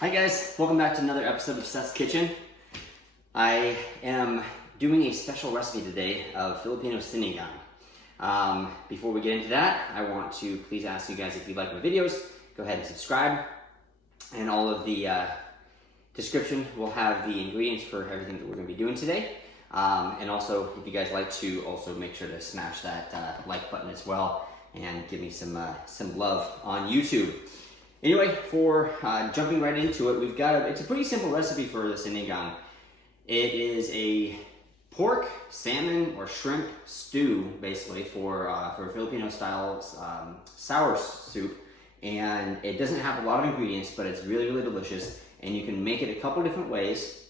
Hi guys, welcome back to another episode of Seth's Kitchen. I am doing a special recipe today of Filipino sinigang. Before we get into that, I want to please ask you guys if you like my videos, go ahead and subscribe. And all of the description will have the ingredients for everything that we're going to be doing today. And also, if you guys like to, also make sure to smash that like button as well and give me some love on YouTube. Anyway, for jumping right into it, we've got it's a pretty simple recipe for the sinigang. It is a pork, salmon, or shrimp stew, basically, for Filipino style sour soup. And it doesn't have a lot of ingredients, but it's really, really delicious. And you can make it a couple different ways.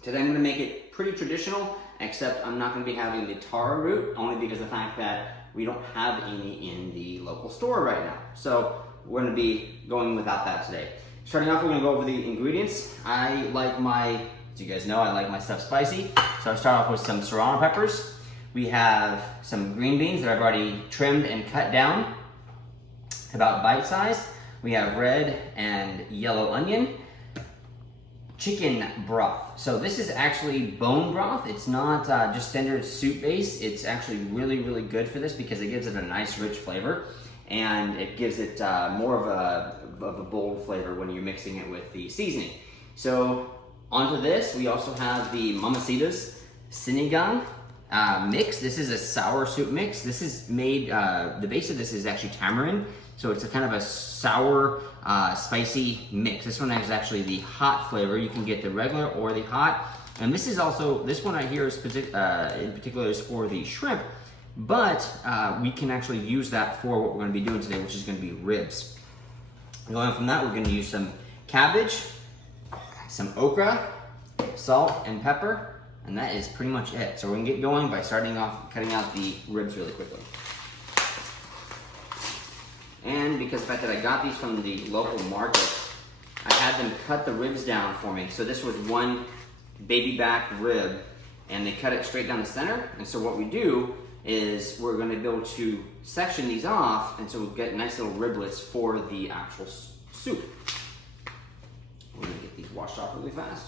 Today I'm going to make it pretty traditional, except I'm not going to be having the taro root, only because of the fact that we don't have any in the local store right now. So we're going to be going without that today. Starting off, we're going to go over the ingredients. I like my, as you guys know, I like my stuff spicy. So I start off with some Serrano peppers. We have some green beans that I've already trimmed and cut down, about bite size. We have red and yellow onion. Chicken broth. So this is actually bone broth. It's not just standard soup base. It's actually really, really good for this because it gives it a nice rich flavor. And it gives it more of a bold flavor when you're mixing it with the seasoning. So onto this, we also have the Mama Sita's Sinigang mix. This is a sour soup mix. This is made, the base of this is actually tamarind. So it's a kind of a sour, spicy mix. This one has actually the hot flavor. You can get the regular or the hot. And this is also, this one right here is in particular is for the shrimp. But we can actually use that for what we're going to be doing today, which is going to be ribs. Going on from that, we're going to use some cabbage, some okra, salt, and pepper, and that is pretty much it. So we're going to get going by starting off cutting out the ribs really quickly. And because of the fact that I got these from the local market, I had them cut the ribs down for me. So this was one baby back rib, and they cut it straight down the center. And so what we do is we're going to be able to section these off, and so we'll get nice little riblets for the actual soup. We're going to get these washed off really fast.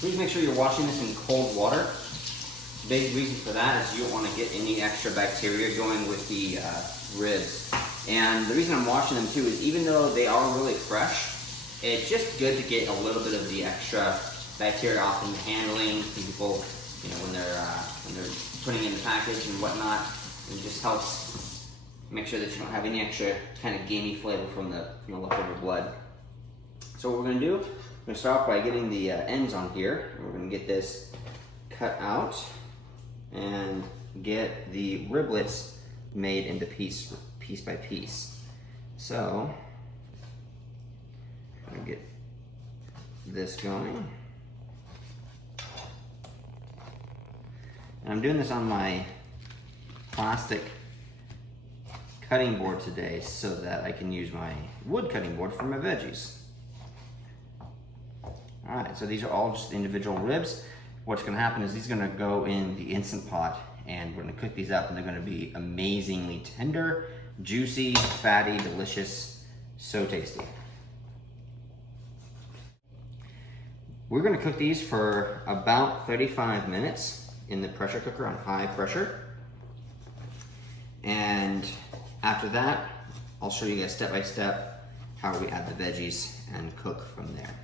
Please make sure you're washing this in cold water. Big reason for that is you don't want to get any extra bacteria going with the ribs. And the reason I'm washing them too is even though they are really fresh, it's just good to get a little bit of the extra bacteria off in the handling. People, you know, when they're putting in the package and whatnot, it just helps make sure that you don't have any extra kind of gamey flavor from the leftover blood. So what we're going to do, we're going to start off by getting the ends on here. We're going to get this cut out and get the riblets made into piece by piece. So I'm going to get this going. And I'm doing this on my plastic cutting board today so that I can use my wood cutting board for my veggies. Alright, so these are all just individual ribs. What's going to happen is these are going to go in the Instant Pot, and we're going to cook these up, and they're going to be amazingly tender, juicy, fatty, delicious, so tasty. We're going to cook these for about 35 minutes in the pressure cooker on high pressure. And after that, I'll show you guys step by step how we add the veggies and cook from there.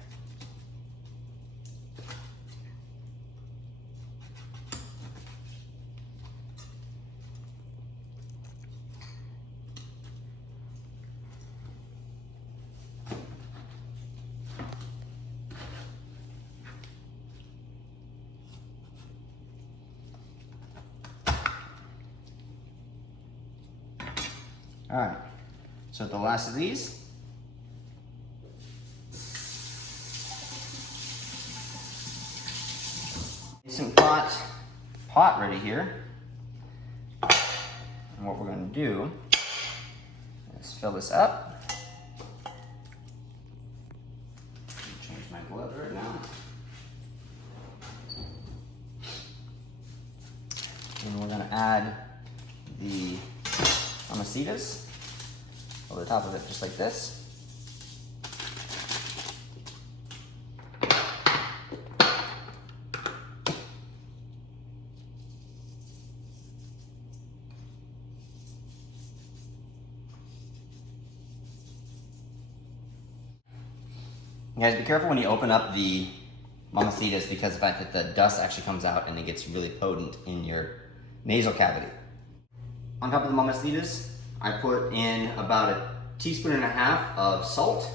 All right, so the last of these. Some pot ready here. And what we're going to do is fill this up. And we're gonna add the Mama Sitas over the top of it, just like this. Guys, be careful when you open up the Mama Sitas because of the fact that the dust actually comes out and it gets really potent in your nasal cavity. On top of the Mama Sitas, I put in about 1.5 teaspoons of salt.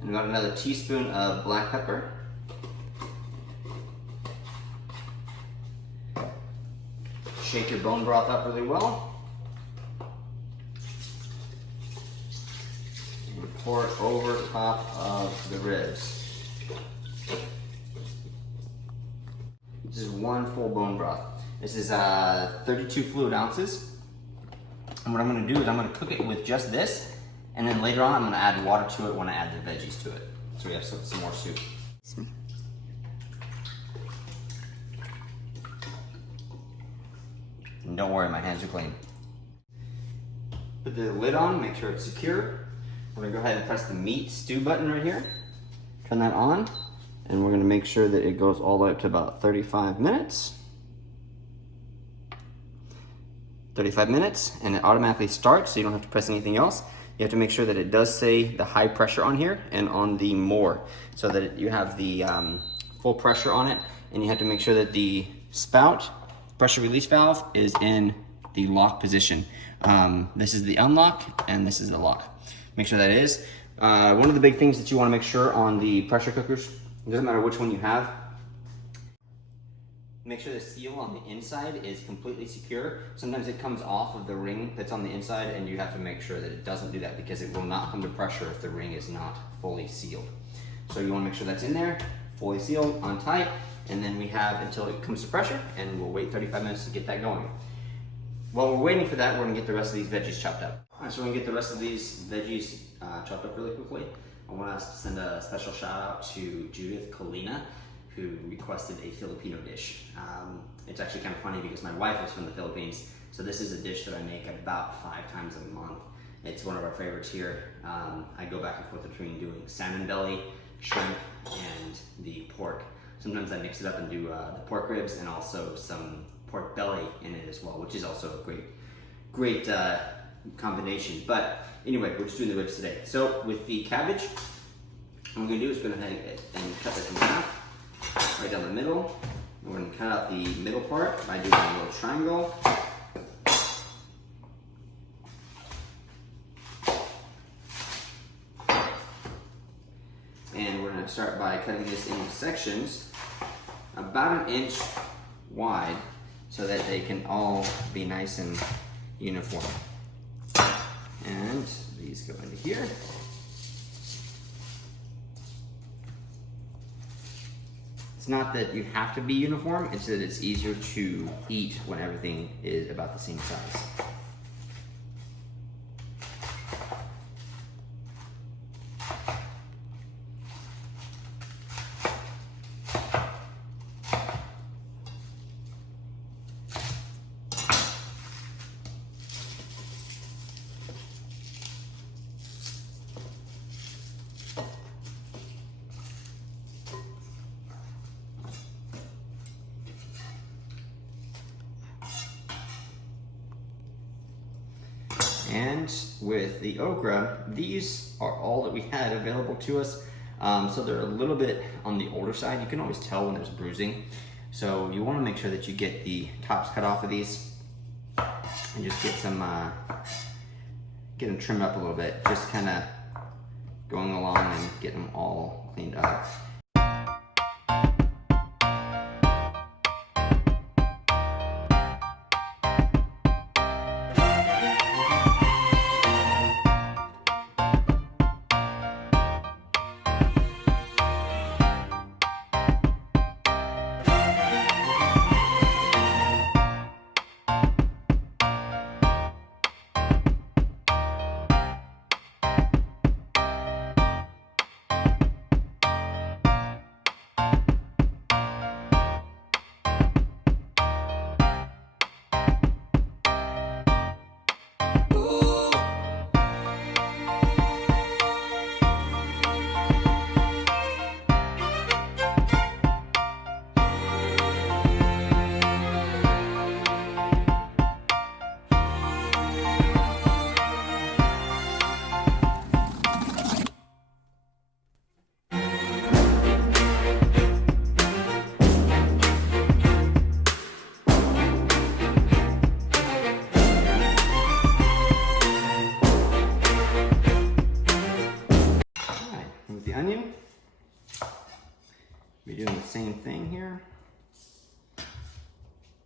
And about another teaspoon of black pepper. Shake your bone broth up really well. Pour it over the top of the ribs. This is 1 full bone broth. This is 32 fluid ounces. And what I'm gonna do is I'm gonna cook it with just this, and then later on I'm gonna add water to it when I add the veggies to it. So we have some more soup. And don't worry, my hands are clean. Put the lid on, make sure it's secure. We're gonna go ahead and press the meat stew button right here. Turn that on, and we're gonna make sure that it goes all the way up to about 35 minutes. 35 minutes, and it automatically starts, so you don't have to press anything else. You have to make sure that it does say the high pressure on here and on the more, so that you have the full pressure on it, and you have to make sure that the spout, pressure release valve, is in the lock position. This is the unlock, and this is the lock. Make sure that it is. One of the big things that you want to make sure on the pressure cookers, it doesn't matter which one you have, make sure the seal on the inside is completely secure. Sometimes it comes off of the ring that's on the inside, and you have to make sure that it doesn't do that because it will not come to pressure if the ring is not fully sealed. So you want to make sure that's in there, fully sealed, on tight, and then we have until it comes to pressure, and we'll wait 35 minutes to get that going. While we're waiting for that, we're gonna get the rest of these veggies chopped up. All right, so we're gonna get the rest of these veggies chopped up really quickly. I wanna send a special shout out to Judith Colina, who requested a Filipino dish. It's actually kind of funny because my wife is from the Philippines, so this is a dish that I make about 5 times a month. It's one of our favorites here. I go back and forth between doing salmon belly, shrimp, and the pork. Sometimes I mix it up and do the pork ribs and also some pork belly in it as well, which is also a great combination. But anyway, we're just doing the ribs today. So with the cabbage, what we're gonna do is go ahead and cut this in half, right down the middle. We're gonna cut out the middle part by doing a little triangle. And we're gonna start by cutting this into sections about 1 inch wide, so that they can all be nice and uniform. And these go into here. It's not that you have to be uniform, it's that it's easier to eat when everything is about the same size. And with the okra, these are all that we had available to us. So they're a little bit on the older side. You can always tell when there's bruising. So you want to make sure that you get the tops cut off of these and just get them trimmed up a little bit. Just kind of going along and getting them all cleaned up.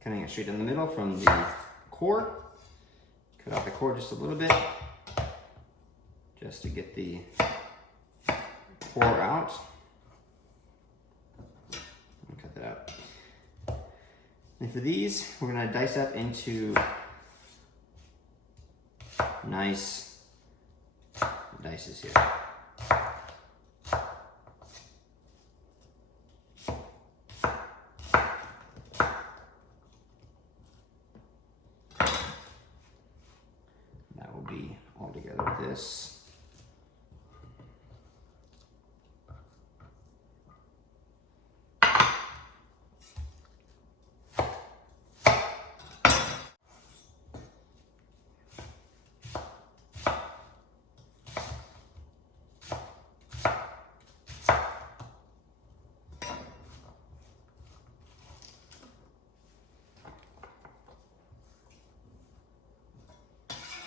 cutting it straight down the middle from the core. Cut off the core just a little bit, just to get the core out. Cut that out. And for these, we're gonna dice up into nice dices here. That will be all together with this.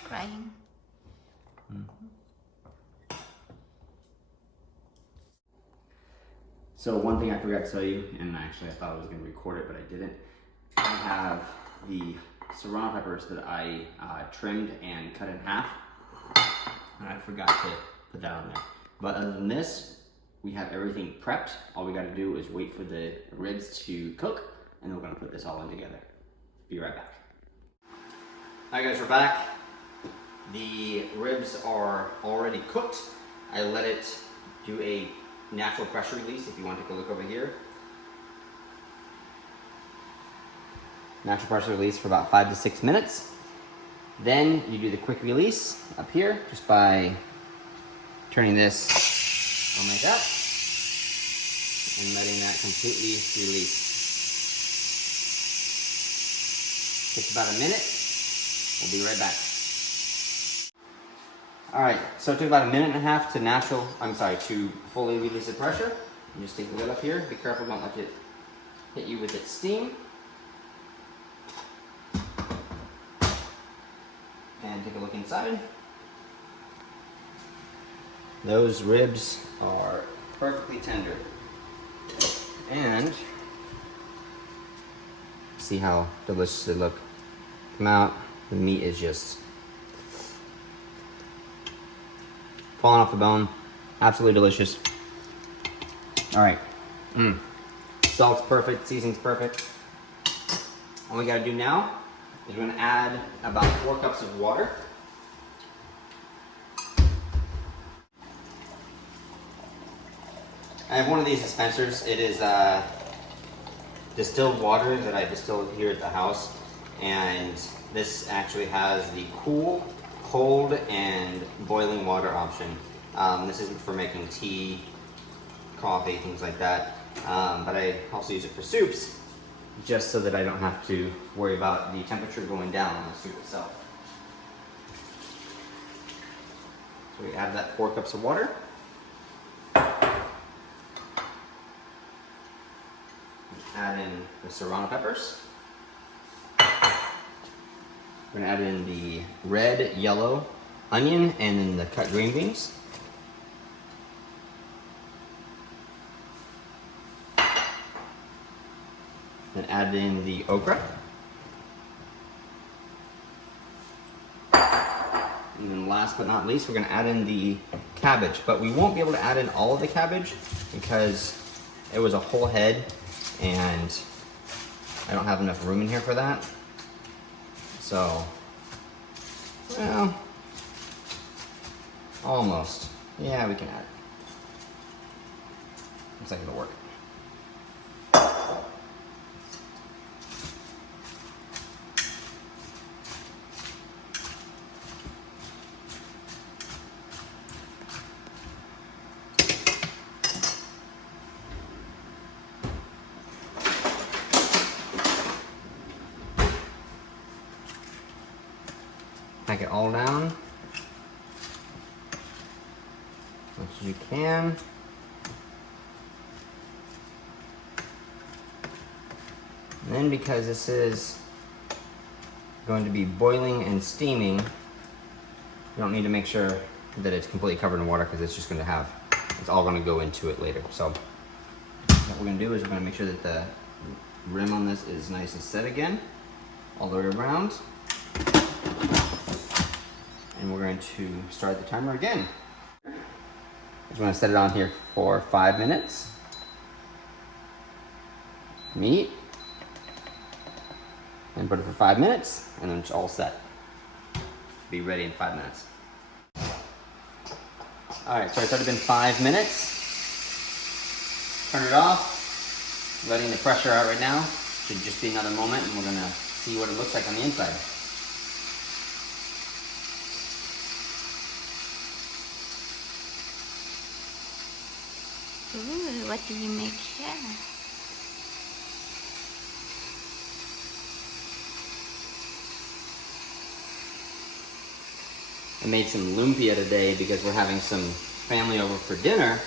Crying. So one thing I forgot to tell you, and actually I thought I was going to record it, but I didn't. I have the Serrano peppers that I trimmed and cut in half, and I forgot to put that on there. But other than this, we have everything prepped. All we got to do is wait for the ribs to cook, and then we're going to put this all in together. Be right back. Hi guys, we're back. The ribs are already cooked. I let it do a natural pressure release. If you want to take a look over here. Natural pressure release for about 5 to 6 minutes. Then you do the quick release up here just by turning this on like that and letting that completely release. Takes about a minute. We'll be right back. All right, so it took about 1.5 minutes to fully release the pressure. You just take the lid up here. Be careful, don't let it hit you with its steam. And take a look inside. Those ribs are perfectly tender. And see how delicious they look. Come out, the meat is just falling off the bone. Absolutely delicious. All right. Salt's perfect, seasoning's perfect. All we gotta do now is we're gonna add about 4 cups of water. I have one of these dispensers. It is distilled water that I distilled here at the house. And this actually has the cool, cold, and boiling water option. This isn't for making tea, coffee, things like that. But I also use it for soups, just so that I don't have to worry about the temperature going down on the soup itself. So we add that 4 cups of water. Add in the Serrano peppers. We're gonna add in the red, yellow onion and then the cut green beans. Then add in the okra. And then last but not least, we're gonna add in the cabbage. But we won't be able to add in all of the cabbage because it was a whole head and I don't have enough room in here for that. So, well, almost. Yeah, we can add it. Looks like it'll work. Pack it all down as much as you can. And then because this is going to be boiling and steaming, you don't need to make sure that it's completely covered in water because it's just going to have, it's all going to go into it later. So what we're going to do is we're going to make sure that the rim on this is nice and set again, all the way around. And we're going to start the timer again. I just want to set it on here for 5 minutes. Meat. And put it for 5 minutes, and then it's all set. Be ready in 5 minutes. Alright, so it's already been 5 minutes. Turn it off. Letting the pressure out right now. Should just be another moment, and we're gonna see what it looks like on the inside. Ooh, what do you make here? I made some lumpia today because we're having some family over for dinner,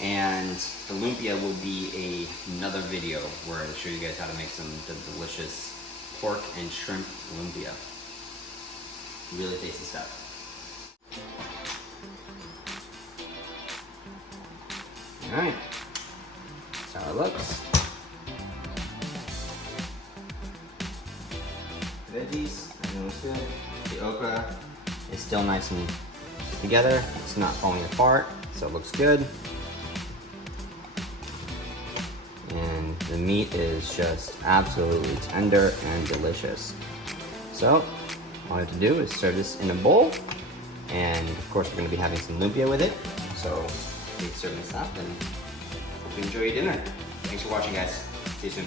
and the lumpia will be another video where I'll show you guys how to make some delicious pork and shrimp lumpia. Really tasty stuff. Alright, that's how it looks. Veggies, everything looks good. The okra is still nice and together. It's not falling apart, so it looks good. And the meat is just absolutely tender and delicious. So, all I have to do is serve this in a bowl. And of course, we're gonna be having some lumpia with it. So, keep serving this up and hope you enjoy your dinner. Thanks for watching, guys. See you soon.